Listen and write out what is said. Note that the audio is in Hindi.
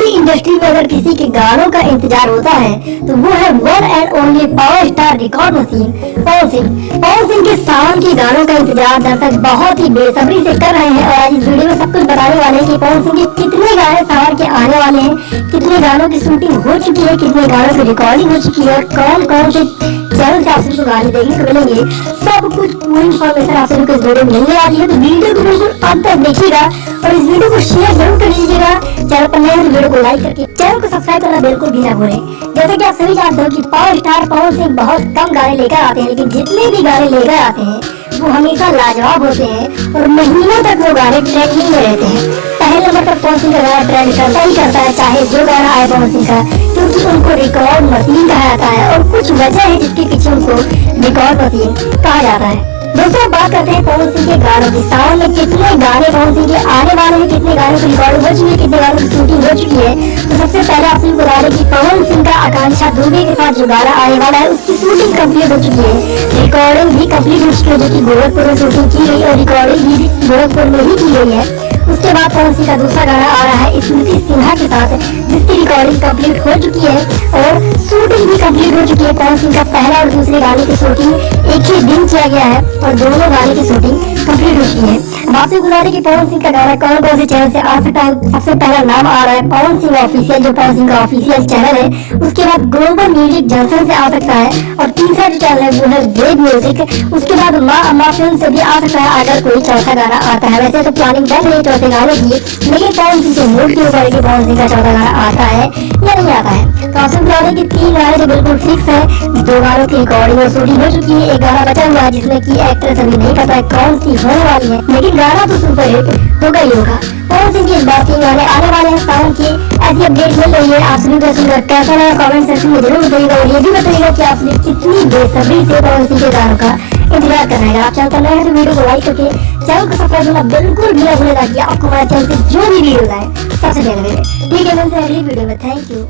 पूरी इंडस्ट्री में अगर किसी के गानों का इंतजार होता है तो वो है one and only power star record machine Pawan Singh. Pawan Singh के सावन के गानों का इंतजार दर्शक बहुत ही बेसब्री से कर रहे हैं और आज इस वीडियो में सब कुछ बताने वाले हैं कि पवन सिंह के कितने गाने सावन के आने वाले हैं, कितने गानों की शूटिंग हो चुकी है, कितने गानों की रिकॉर्डिंग हो चुकी है और कौन कौन से चैनल से आपको गाने देखने को मिलेंगे। सब कुछ पूरी इन्फॉर्मेशन आपको इस वीडियो में मिलने वाली है, तो वीडियो को बिल्कुल अंत तक देखिएगा और इस वीडियो को शेयर जरूर कर लीजिएगा। चैनल पर नए वीडियो को लाइक करके चैनल को सब्सक्राइब करना बिल्कुल भी ना भूलें। जैसे कि आप सभी जानते हो कि पावर स्टार पवन सिंह बहुत कम गाने लेकर आते हैं, लेकिन जितने भी गाने लेकर आते हैं वो हमेशा लाजवाब होते हैं और महीनों तक वो गाने ट्रेंडिंग में रहते हैं। पहले नंबर पर पवन सिंह का गाना ट्रेंड करता ही करता है, चाहे जो गाना आए पवन सिंह का, क्योंकि उनको रिकॉर्ड मशीन कहा जाता है और कुछ वजह है जिसके पीछे उनको रिकॉर्ड मशीन कहा जाता है। दोस्तों बात करते हैं पवन सिंह के गानों की। सावन में कितने गाने पवन सिंह के आने वाले हैं, कितने गानों की रिकॉर्डिंग हो चुकी है, कितने गानों की शूटिंग हो चुकी है। तो सबसे पहले आप सभी बता दें कि पवन सिंह का आकांक्षा दुबे के साथ जो गाना आने वाला है उसकी शूटिंग कंप्लीट हो चुकी है, रिकॉर्डिंग भी कंप्लीट हो चुकी है, जो कि गोरखपुर में शूटिंग की गई और रिकॉर्डिंग भी गोरखपुर में ही की गई है। उसके बाद पवन सिंह का दूसरा गाना आ रहा है स्मृति सिन्हा के साथ, जिसकी रिकॉर्डिंग कंप्लीट हो चुकी है और शूटिंग भी कंप्लीट हो चुकी है। पवन सिंह का पहला और दूसरे गाने की शूटिंग एक ही दिन किया गया है और दोनों गाने की शूटिंग कंप्लीट हो चुकी है। बात गुजार कि पवन सिंह का गाना कौन कौन से चैनल से आ सकता है। सबसे पहला नाम आ रहा है पवन सिंह ऑफिशियल, जो पवन सिंह का ऑफिशियल चैनल है। उसके बाद ग्लोबल म्यूजिक जंक्शन से आ सकता है और तीसरा जो चैनल है वो है वेब म्यूजिक। उसके बाद माँ अम्मा फिल्म से भी आ सकता है अगर कोई चौथा गाना आता है। वैसे तो प्लानिंग बन रही चौथे गाने की, लेकिन पवन सिंह के मूड के ऊपर कि पवन सिंह का चौथा गाना आता है या नहीं आता है। तो आप सब बता दें कि 3 गाने तो बिल्कुल फिक्स है, 2 गानों की रिकॉर्डिंग और शूटिंग हो चुकी है, 1 गाना बचा हुआ है जिसमें की एक्ट्रेस अभी नहीं पता है कौन सी होने वाली है, लेकिन गाना तो सुपर हिट होगा ही होगा। पवन सिंह की इस बार 3 गाने आने वाले हैं सावन की, ऐसी अपडेट मिल रही है। आप सभी को सुनकर कैसा लगा कमेंट सेक्शन में जरूर बताइएगा और ये भी बताइएगा कि आपने कितनी बेसब्री से पवन सिंह के गानों का इंतजार कर रहे हैं। आप चैनल पर नए हैं तो वीडियो को लाइक करके चैनल को सब्सक्राइब करना बिल्कुल भी ना भूलें ताकि आपको हमारे चैनल से जो भी वीडियो आए सबसे पहले मिले। ठीक है, मिलते हैं अगली वीडियो में। Thank you.